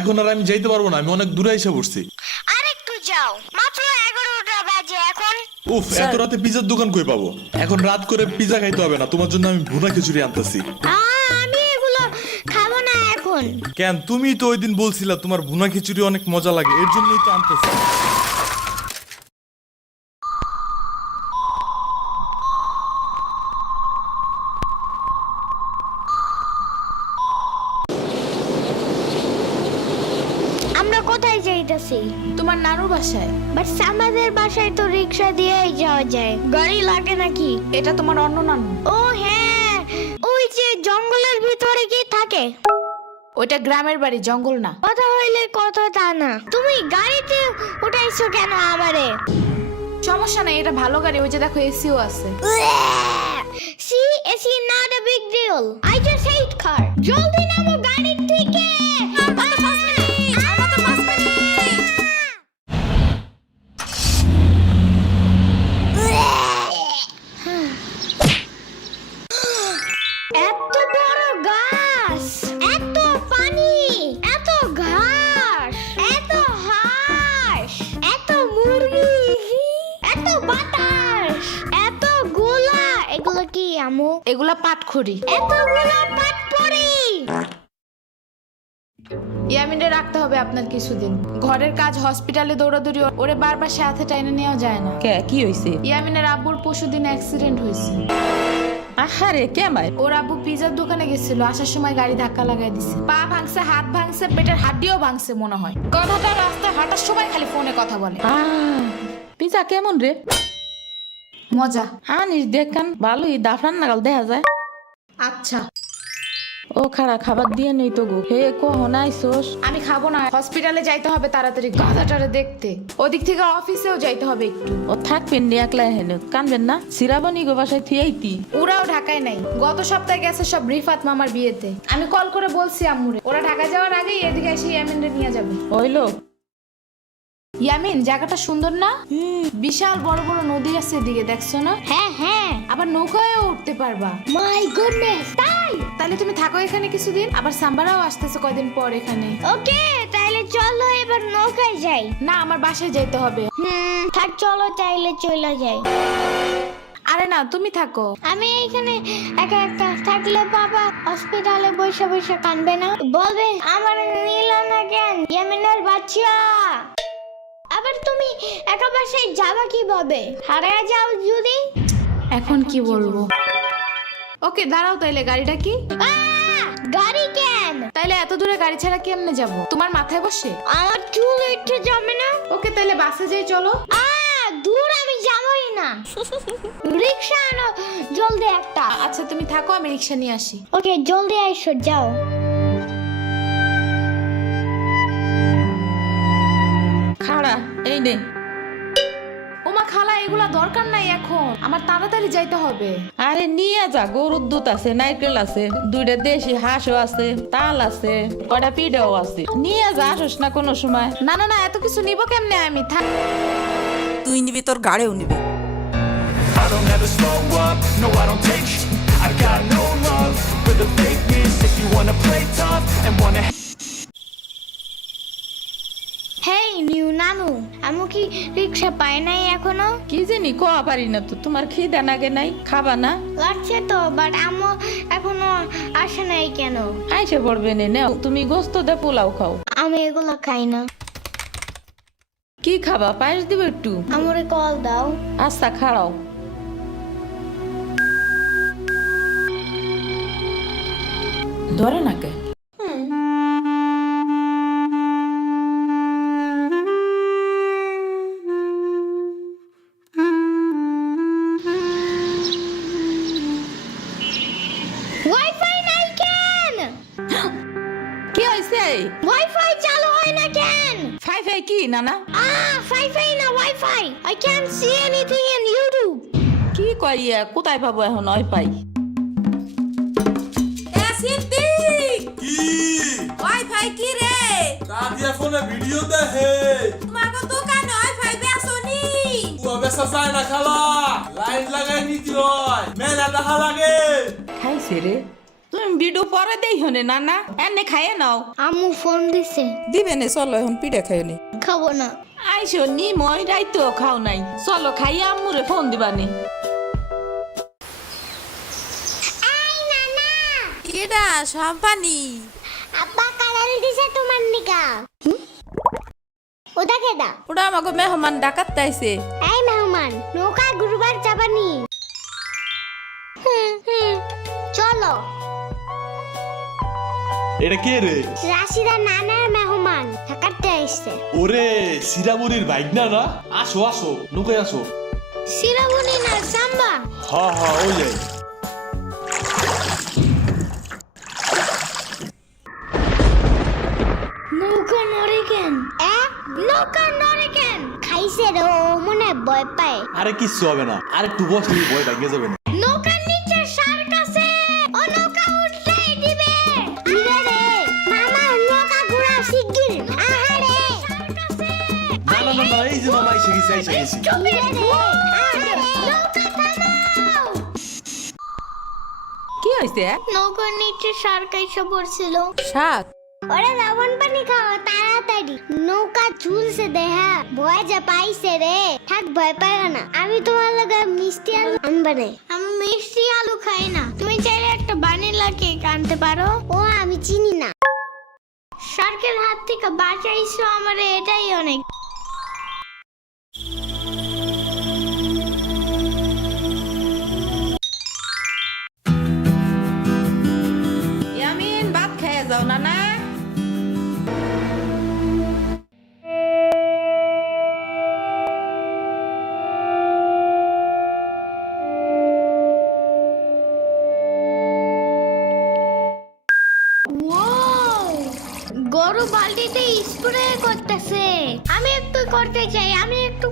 এখন আর আমি যাইতে পারবো না, আমি অনেক দূরে এসে পড়ছি। আরেকটু যাও, মাত্র 11টা বাজে এখন। উফ, এত রাতে পিজার দোকান কই পাবো? এখন রাত করে পিজা খাইতে হবে না, তোমার জন্য আমি ভুনা খিচুড়ি আনতেছি। আমি এগুলো খাবো না এখন। কেন? তুমি তো ওই দিন বলছিলা তোমার ভুনা খিচুড়ি অনেক মজা লাগে, এর জন্যই তো আনতেছি। আমরা কোথায় যাইতাছি? তোমার নানুর বাসায়। বাট আমাদের বাসায় তো রিক্সা দিয়েই যাওয়া যায়, গাড়ি লাগে নাকি? এটা তোমার অন্য নানু। ও হ্যাঁ, ওই যে জঙ্গলের ভিতরে কি থাকে? ওইটা গ্রামের বাড়ি, জঙ্গল না। কথা হইলে কথা তা না। তুমি গাড়িতে উঠাইছো কেন আমারে? সমস্যা নাই, এটা ভালো গাড়ি। ওই যে দেখো এসিও আছে। See, it's not a big deal. I just hate car. জলদি নামো গাড়ি থেকে। এত বড় গাছ, এত পানি, এত ঘাস, এত হাঁস, এত মুরগি, এত বাতাস, এত গোলা। এগুলো কি আমু? এগুলা পাটখড়ি। এতগুলো পাটপড়ি। ইয়ামিনে রাখতে হবে আপনার কিছুদিন। ঘরের কাজ, হসপিটালে দৌড়াদৌড়ি, ওরে বারবার সাথে টাইনে নেওয়া যায় না। কে কি হইছে? ইয়ামিনের আব্বুর পরশুদিন অ্যাক্সিডেন্ট হয়েছে। আহারে কেমাই? ওর আব্বু পিজার দোকানে গেছিল, আসার সময় গাড়ি ধাক্কা লাগাই দিছে। পা ভাঙছে, হাত ভাঙছে, পেটের হাড্ডিও ভাঙছে মনে হয়। কথাটা রাস্তায় হাঁটার সময় খালি ফোনে কথা বলে। পিজা কেমন রে? মজা। আনিস দেখান, ভালোই দাফরান নাগাল দেখা যায়। আচ্ছা, ও খারা খাবার দিয়ে নেই তো গো। হে কখন আইসোস? আমি খাবো না, হসপিটালে যাইতে হবে তাড়াতাড়ি গাধাটারে দেখতে। ওদিক থেকে অফিসেও যাইতে হবে একটু। ও থাকবেন নি একলাই হেন, কানবেন না? সিরাবনি গো বাসায় থিয়াইতি। ওরাও ঢাকায় নাই, গত সপ্তাহে গেছে সব রিফাত মামার বিয়েতে। আমি কল করে বলছি আম্মুরে, ওরা ঢাকা যাওয়ার আগেই এদিকে এসে ইয়ামিনরে নিয়ে যাবে। হইলো? ইয়ামিন, জায়গাটা সুন্দর না? বিশাল বড় বড় নদী আছে এদিকে, দেখছো না? হ্যাঁ হ্যাঁ। আবার নৌকায়ও উঠতে পারবা। মাই গুডনেস, তাই? তাহলে তুমি থাকো এখানে কিছুদিন, আবার সাম্বারাও আসতেছে কয়দিন পর এখানে। ওকে, তাইলে চলো এবার নৌকায় যাই। না, আমার বাসায় যাইতে হবে। থাক, চলো তাইলে চলে যাই। আরে না, তুমি থাকো। আমি এখানে একা একা থাকলে বাবা হসপিটালে বসে বসে কানবে না? বলবে আমার নিল না কেন ইয়ামিনের বাচ্চা। আবার তুমি একা বাসায় যাবা কিভাবে? হারিয়ে যাও যদি? এখন কি বলবো? ওকে দাঁড়াও, তাইলে গাড়িটা কি? গাড়ি কেন? তাইলে এত দূরে গাড়ি ছাড়া কেমনে যাব? তোমার মাথায় বসে? আমার চুল উঠে যাবে না? ওকে, তাইলে বাসে যাই, চলো। দূর আমি যাবই না। রিক্সা আনো জলদি একটা। আচ্ছা তুমি থাকো, আমি রিক্সা নিয়ে আসি। ওকে, জলদি আইসো, যাও। খাড়া এই নে। ওমা খালা, এগুলা দরকার নাই এখন, আমার তাড়াতাড়ি যাইতে হবে। আরে নিয়ে যা, গরুর দুধ আছে, নারকেল আছে, দুইটা দেশি হাঁসও আছে, তাল আছে, কয়টা পিঠাও আছে। নিয়ে যা, আসোস না কোনো সময়? না না না, এত কিছু নিব কেমনে আমি? থাক। তুই নিবি, তোর গাড়িও নিবি। I don't ever slow up, no I don't take sh**. I got no love for the fakeness. If you wanna play tough and wanna hey new নানু, আমি কি রিক্সা পাই নাই এখনো? কি জানি কোয়া পারি না তো। তোমার খিদে নাগে নাই? খাবা না? লাগছে তো, বাট আমু এখনো আসে নাই কেন? আইসে পড়বে নে, নাও তুমি গোস্ত দে পোলাও খাও। আমি এগুলো খাই না। কি খাবা? পায়েস দিব একটু? আমরে কল দাও। আচ্ছা খাড়াও। ধরে নাকে। ওয়াইফাই নাই কেন? কি হয়েছে? ওয়াইফাই চালু হয় না কেন? ফাই ফাই কি নানা? ফাইফাই না wifi. I can't see anything in YouTube. কি কইয়া কোথায় পাবো এখন ওয়াইফাই? কি ওয়াইফাই কি রে? কাদিয়া ফোনে ভিডিও দেখে। তোমাকে দোকানে ওয়াইফাই বেসনি? ও বেসা যায় না খালা, লাইন লাগাই নিতে হয়, মেলা দেখা লাগে। খাইছে রে। তুমি ভিডিও পরে দেই হনে নানা এনে খাইয়ে নাও। আম্মু ফোন দিছে। দিবে নে চলো এখন পিঠা খাই নি। খাবো না। আইসো নি মই রাইতো খাও নাই, চলো খাইয়া আম্মুরে ফোন দিবানি। কেডা সম্পানি? আব্বা কালার দিছে তোমার নিকা। ওটা কেডা? ওটা আমাকে মেহমান ডাকাত তাইছে। এই মেহমান নৌকা গুরুবার যাবানি। চলো। এটা কে রে? রাশিদা নানার মেহমান থাকাতে আইছে। ওরে সিরাবুরির ভাইগনা না? আসো আসো, নৌকায় আসো। সিরাবুনি না সাম্বা। হ্যাঁ ওই যাই। নৌকা নড়ে কেন? নৌকা নড়ে কেন? খাইছে রে ও মনে ভয় পায়। আরে কিচ্ছু হবে না, আরে একটু বসলেই ভয় ভাঙে যাবে না। নৌকার নিচে শার্ক আছে। ও নৌকা উঠতেই দিবে। ইরে রে মামা নৌকা ঘোরা শিগগির। আহারে শার্ক আছে। না এই যে মামা এসে গেছি। ইরে রে আহারে নৌকা থামাও। কি হইছে? নৌকার নিচে শার্ক এসে পড়ছিল। শাক ওরে লবণ পানি খাও তাড়াতাড়ি। নৌকা ঝুলছে দেহা ভয় যা পাইছে রে। থাক ভয় পাই না, আমি তোমার লগে মিষ্টি আলু আনবানে। আমি মিষ্টি আলু খাই না। তুমি চাইলে একটা ভ্যানিলা কেক আনতে পারো। ও আমি চিনি না। শার্কের হাত থেকে বাঁচাইছো আমারে, এটাই অনেক। ইয়ামিন ভাত খেয়ে যাও নানা। গরু বালতিতে স্প্রে করতেছে। আমি একটু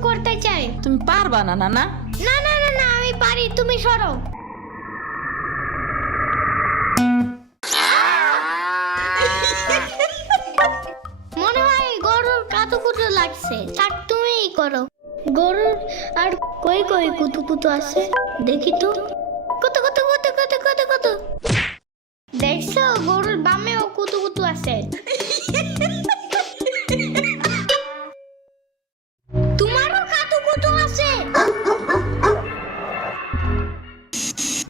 করতে চাই। তুমি পারবা না নানা? না আমি পারি, তুমি সরো। মনে হয় গরুর কাতুকুতু লাগছে। থাক তুমিই করো। গরুর আর কই কুতুকুতু আছে দেখি তো। কত দেখছো গরুর বামেও কুতুকুতু আছে। তোমারও কাতুকুতু আছে।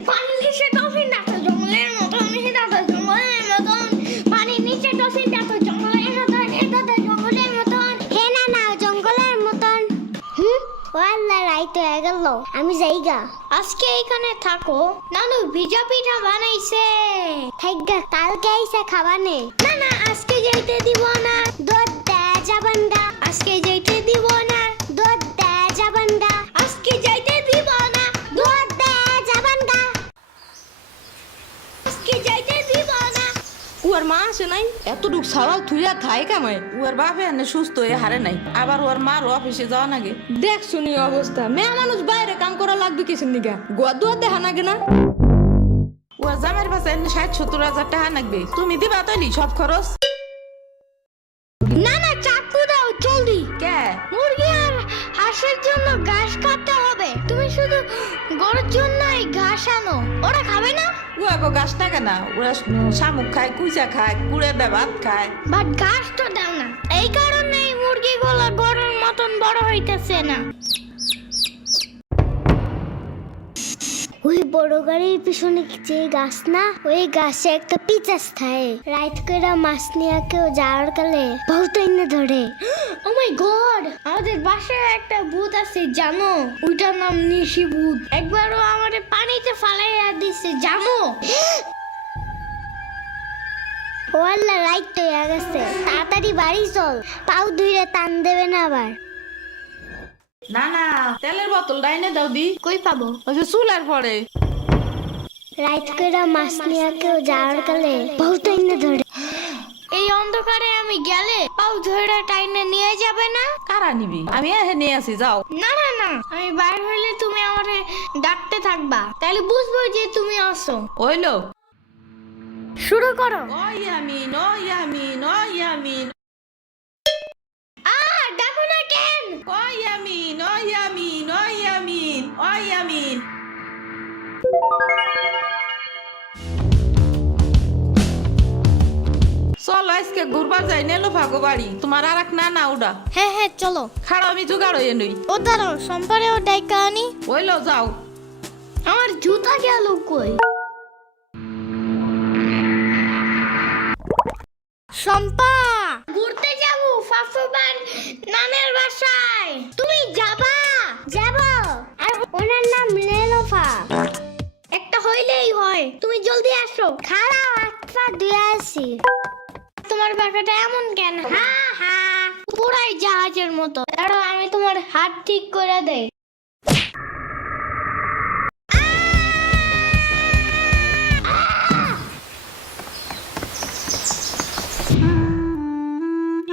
পানির নিচে ডলফিন দেখো জঙ্গলের মতন। পানির নিচে ডলফিন দেখো জঙ্গলের মতন। হে না জঙ্গলের মতন। ওয়াল্লা রাইত হয়ে গেল, আমি যাইগা। আজকে এখানে থাকো। নানু ভিজা পিঠা বানাইছে। থাইগা কালকে আইসা খাবানে। না আজকে যাইতে দিব না। দুধ দে যাবান্ডা। আজকে যাইতে দিব না। দুধ দে যাবান্ডা। আজকে যাইতে দিব না। দুধ দে যাবান্ডা। আজকে যাইতে দিব না। উয়ার মা আসে নাই, এতটুক সাওয়াল থুইয়া থাই কামাই। উয়ার বাপে এনে সুস্থ হয়ে হারে নাই, আবার ওর মার অফিসে যাওয়া নাগে। দেখ শুনি অবস্থা। মেয়ে মানুষ বাইরে কাম করা লাগবে কিসের নিগা? গোয়া দুয়া দেখা নাগে না? উয়ার জামের পাশে 60-70 হাজার টাকা লাগবে। তুমি দিবা তৈলি সব খরচ? না চাকু দাও জলদি। কে? মুরগি আর হাঁসের জন্য ঘাস কাটতে হবে। তুমি শুধু গরুর জন্যই ঘাস আনো। ওরা খাবে না? উয়া গো গাছ থাকে না, ওরা শামুক খায়, কুইচা খায়, কুড়ে দেয়, ভাত খায়। বাট ঘাস তো দাও না। এই কারণেই মুরগিগুলো গরুর মতন বড় হইতেছে না। ওই বড় গাড়ির পিছনে যে গাছ না, ওই গাছে একটা পিচাস থাকে। রাইত করে মাছ নিয়ে কেউ যাওয়ার কালে বহুত এনে ধরে। ও মাই গড, আমাদের বাসায় একটা ভূত আছে জানো? ওইটার নাম নিশি ভূত। একবারও আমারে পানিতে ফালাইয়া দিছে জানো? ও আল্লাহ, রাইত তো হয়ে গেছে। তাড়াতাড়ি বাড়ি চল, পাও ধুইরে টান দেবে না আবার। না তেলের বোতল ডাইনে দাও দি। কই পাবো? ওই যে চুলার পরে। রাইত করে মাছ নিয়ে কেউ যাওয়ার কালে বহুত এনে ধরে। এই অন্ধকারে আমি গেলে পাও ধরে টাইনে নিয়ে যাবে না? কারা নিবি? আমি এহে নিয়ে আসি, যাও। না আমি বাইরে হইলে তুমি আমারে ডাকতে থাকবা, তাহলে বুঝবো যে তুমি আসো। ওইলো শুরু করো। ও ইয়ামিন ডাকো না কেন? ও ইয়ামিন চলো আজকে ঘুরবার যাই নেলো ভাগো বাড়ি তোমার আর এক না ওডা হ্যাঁ হ্যাঁ চলো। খাড়া আমি জোগাড় হয়ে নই ও দাঁড়াও, সম্পারেও ডাইকা আনি। ওইলো যাও। আমার জুতা গেল কই? শম্পা, ঘুরতে যাব ফাফুবার নানের বাসায়। তুমি যাবা? যাব। আর ওনার নাম লেলোফা। একটা হইলেই হয়, তুমি জলদি আসো। খাড়া আটটা দিয়ে আসি। তোমার বাসাটা এমন কেন? হ্যাঁ হ্যাঁ, পুরাই জাহাজের মতো। দাঁড়াও, আমি তোমার হাত ঠিক করে দেই।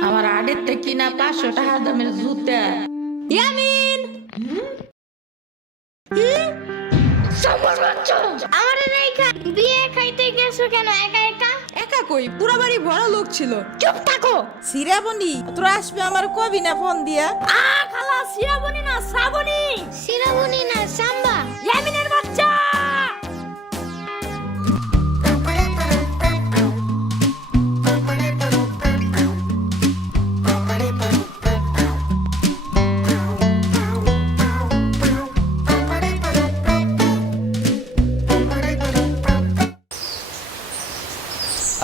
আমার আড়ের থেকে কিনা 500 টাকা দামের জুতা। ইয়ামিন, আমার রেখা বিয়ে খাইতে গেছো কেন একা একা? একা কই, পুরা বাড়ি ভরা লোক ছিল। চুপ থাকো। সিরাবনি তোরা আসবে আমার কবি না ফোন দিয়া। খালা সিরাবনি না শ্রাবণী, সিরাবনি না সাম্বা। ইয়ামিনের বাচ্চা।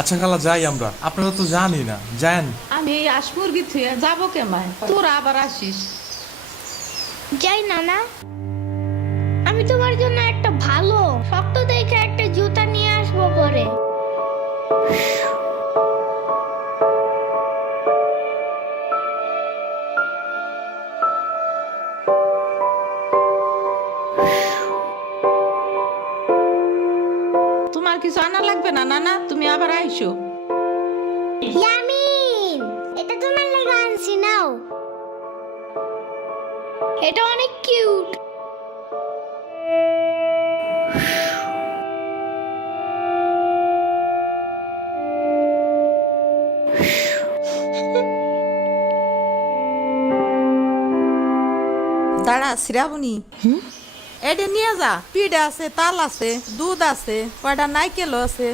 আচ্ছা খালা যাই আমরা, আপনারা তো জানি না, যান। আমি এই আসমুরগি থুয়ে যাবো কেমায়, তোরা আবার আসিস। যাই নানা, আমি তোমার জন্য একটা ভালো শক্ত দেখে একটা জুতা নিয়ে আসবো পরে। তোমার কিছু আনা লাগবে না নানা, তুমি আবার আইসো। ইয়ামিন, এটা তোমার লাগা আনছি, নাও। এটা অনেক কিউট। দাঁড়া সিরাবনি, এটা নিয়ে যা। পিঠা আছে, তাল আছে, দুধ আছে, কয়টা নাইকেলও আছে।